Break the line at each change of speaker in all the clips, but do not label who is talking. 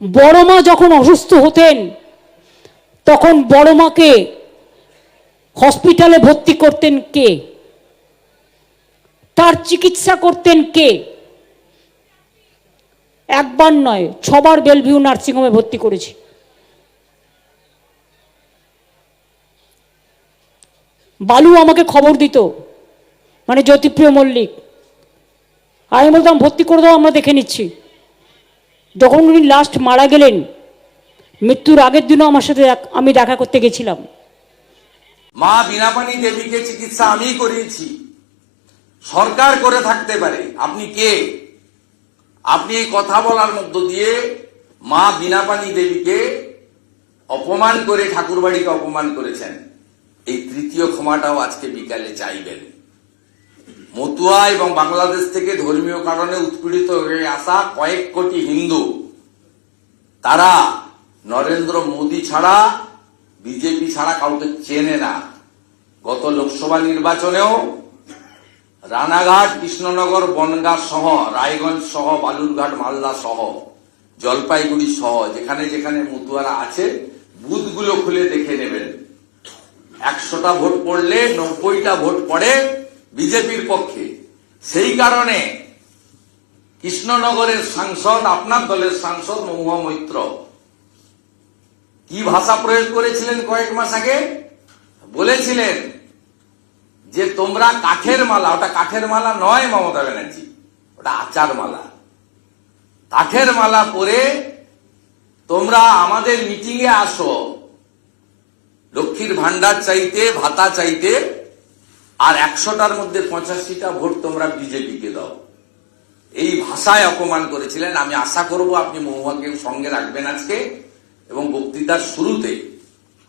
বড় মা যখন অসুস্থ হতেন, তখন বড় মাকে হসপিটালে ভর্তি করতেন কে? তার চিকিৎসা করতেন কে? একবার নয়, ছবার বেলভিউ নার্সিংহোমে ভর্তি করেছি। বালু আমাকে খবর দিত মানে জ্যোতিপ্রিয় মল্লিক। আমি বলতাম ভর্তি করে দাও, আমরা দেখে নিচ্ছি। যখন উনি লাস্ট মারা গেলেন, মৃত্যুর আগের দিনও আমার সাথে আমি দেখা করতে গেছিলাম।
মা বিনাপানি দেবীকে চিকিৎসা আমি করিয়েছি। সরকার করে থাকতে পারে। আপনি কে? আপনি এই কথা বলার মধ্য দিয়ে মা বিনাপানি দেবীকে অপমান করে ঠাকুরবাড়িকে অপমান করেছেন। এই তৃতীয় ক্ষমাটাও আজকে বিকালে চাইবেন। মতুয়া এবং বাংলাদেশ থেকে ধর্মীয় কারণে উৎপীড়িত হয়ে আসা কয়েক কোটি হিন্দু, তারা নরেন্দ্র মোদী ছাড়া, বিজেপি ছাড়া কাউকে চেনে না। গত লোকসভা নির্বাচনেও রানাঘাট, কৃষ্ণনগর, বনগাঁ সহ, রায়গঞ্জ সহ, বালুরঘাট, মালদা সহ, জলপাইগুড়ি সহ, যেখানে যেখানে মতুয়ারা আছে, বুথগুলো খুলে দেখে নেবেন। একশোটা ভোট পড়লে নব্বইটা ভোট পড়ে বিজেপির পক্ষে। সেই কারণে কৃষ্ণনগরের সাংসদ, আপনার দলের সাংসদ মহুয়া মৈত্র। কি ভাষা প্রয়োগ করেছিলেন কয়েক মাস আগে? বলেছিলেন যে তোমরা কাঠের মালা, ওটা কাঠের মালা নয় মমতা ব্যানার্জি, ওটা আচার মালা। কাঠের মালা পরে তোমরা আমাদের মিটিংয়ে আসো। লক্ষ্মীর ভান্ডার চাইতে, ভাতা চাইতে আর একশোটার মধ্যে পঁচাশিটা ভোট তোমরা বিজেপিকে দাও। এই ভাষায় অপমান করেছিলেন। আমি আশা করব আপনি মহুয়াকে সঙ্গে রাখবেন আজকে এবং বক্তৃতার শুরুতে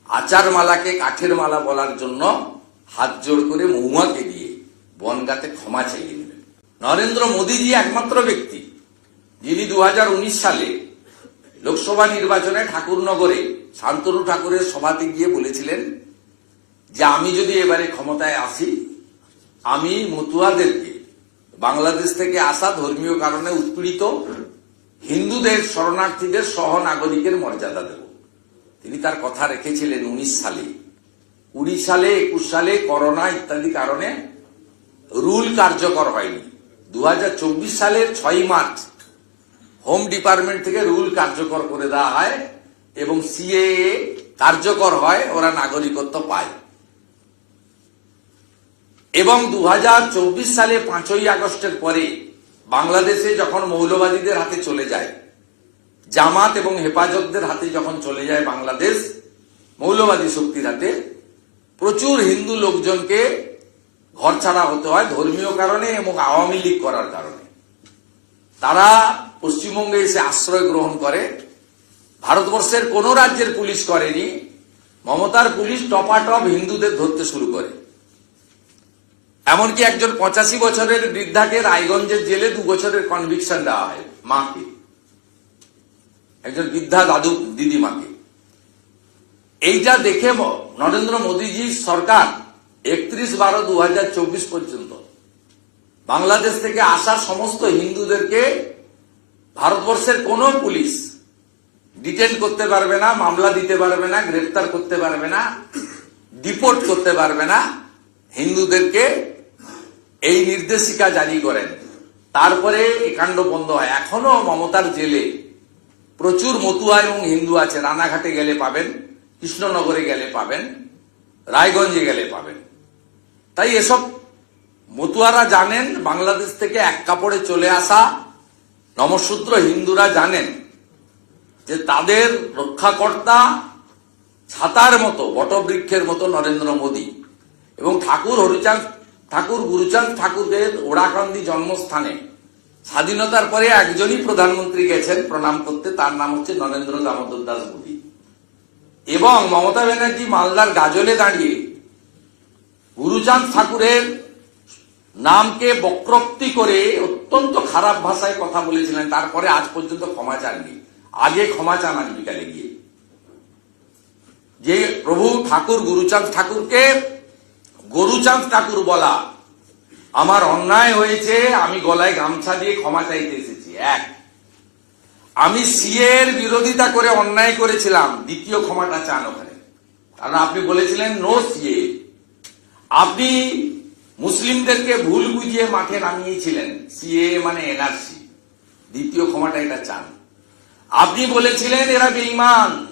আচার মালাকে কাঠের মালা বলার জন্য হাত জোড় করে মহুয়াকে দিয়ে বনগাতে ক্ষমা চাইয়ে নেবেন। নরেন্দ্র মোদীজি একমাত্র ব্যক্তি যিনি দু হাজার উনিশ সালে লোকসভা নির্বাচনে ঠাকুরনগরে শান্তনু ঠাকুরের সভাতে গিয়ে বলেছিলেন যে আমি যদি এবারে ক্ষমতায় আসি, আমি মতুয়াদেরকে, বাংলাদেশ থেকে আসা ধর্মীয় কারণে উৎপীড়িত হিন্দুদের শরণার্থীদের সহ নাগরিকের মর্যাদা দেব। তিনি তার কথা রেখেছিলেন উনিশ সালে। কুড়ি সালে, একুশ সালে করোনা ইত্যাদি কারণে রুল কার্যকর হয়নি। দু হাজার চব্বিশ সালের ছয় মার্চ হোম ডিপার্টমেন্ট থেকে রুল কার্যকর করে দেওয়া হয় এবং সিএএ কার্যকর হয়, ওরা নাগরিকত্ব পায়। এবং দু হাজার চব্বিশ সালে পাঁচই আগস্টের পরে বাংলাদেশে যখন মৌলবাদীদের হাতে চলে যায়, জামাত এবং হেফাজতদের হাতে যখন চলে যায় বাংলাদেশ, মৌলবাদী শক্তির হাতে, প্রচুর হিন্দু লোকজনকে ঘর ছাড়া হতে হয় ধর্মীয় কারণে এবং আওয়ামী লীগ করার কারণে। তারা পশ্চিমবঙ্গে এসে আশ্রয় গ্রহণ করে। ভারতবর্ষের কোন রাজ্যের পুলিশ করেনি। মমতার পুলিশ টপাটপ হিন্দুদের ধরতে শুরু করে। এমনকি একজন পঁচাশি বছরের বৃদ্ধাকে রায়গঞ্জের জেলে দু বছরের কনভিকশন দেওয়া হয়, মাকে। একজন বৃদ্ধা দাদু দিদিমাকে এইটা দেখে নরেন্দ্র মোদীজি সরকার একত্রিশ বারো দু পর্যন্ত বাংলাদেশ থেকে আসা সমস্ত হিন্দুদেরকে ভারতবর্ষের কোন পুলিশ ডিটেন করতে পারবে না, মামলা দিতে পারবে না গ্রেফতার করতে পারবে না, ডিপোর্ট করতে পারবে না, হিন্দুদেরকে এই নির্দেশিকা জারি করেন। তারপরে এই কাণ্ড বন্ধ হয়। এখনও মমতার জেলে প্রচুর মতুয়া এবং হিন্দু আছে। রানাঘাটে গেলে পাবেন, কৃষ্ণনগরে গেলে পাবেন, রায়গঞ্জে গেলে পাবেন। তাই এসব মতুয়ারা জানেন, বাংলাদেশ থেকে এক কাপড়ে চলে আসা নমশূদ্র হিন্দুরা জানেন যে তাদের রক্ষাকর্তা ছাতার মতো, বটবৃক্ষের মতো নরেন্দ্র মোদী এবং ঠাকুর হরিচাঁদ ঠাকুর গুরুচাঁদ ঠাকুরের ওড়াকান্দি জন্মস্থানে। স্বাধীনতার পরে একজনই প্রধানমন্ত্রী গেছেন, প্রণাম করতে, তার নাম হচ্ছে নরেন্দ্র দামোদর দাস মোদী এবং মমতা ব্যানার্জি মালদার গাজলে দাঁড়িয়ে গুরুচাঁদ ঠাকুরের নামকে বক্রোক্তি করে অত্যন্ত খারাপ ভাষায় কথা বলেছিলেন, তারপরে আজ পর্যন্ত ক্ষমা চাননি। আগে ক্ষমা চান আজ বিকালে গিয়ে। যে প্রভু ঠাকুর গুরুচাঁদ ঠাকুরকে গরুচাঁদ ঠাকুর বলা। আমার অন্যায় হয়েছে, আমি গলায় গামছা দিয়ে ক্ষমা চাইতে এসেছি। এক। আমি সিএ এর বিরোধিতা করে অন্যায় করেছিলাম, দ্বিতীয় ক্ষমাটা চান ওখানে। কারণ আপনি বলেছিলেন নো সিএ। আপনি মুসলিমদেরকে ভুল বুঝিয়ে মাঠে নামিয়েছিলেন, সিএ মানে এনআরসি। দ্বিতীয় ক্ষমাটা এটা চান। আপনি বলেছিলেন, এরা বেঈমান।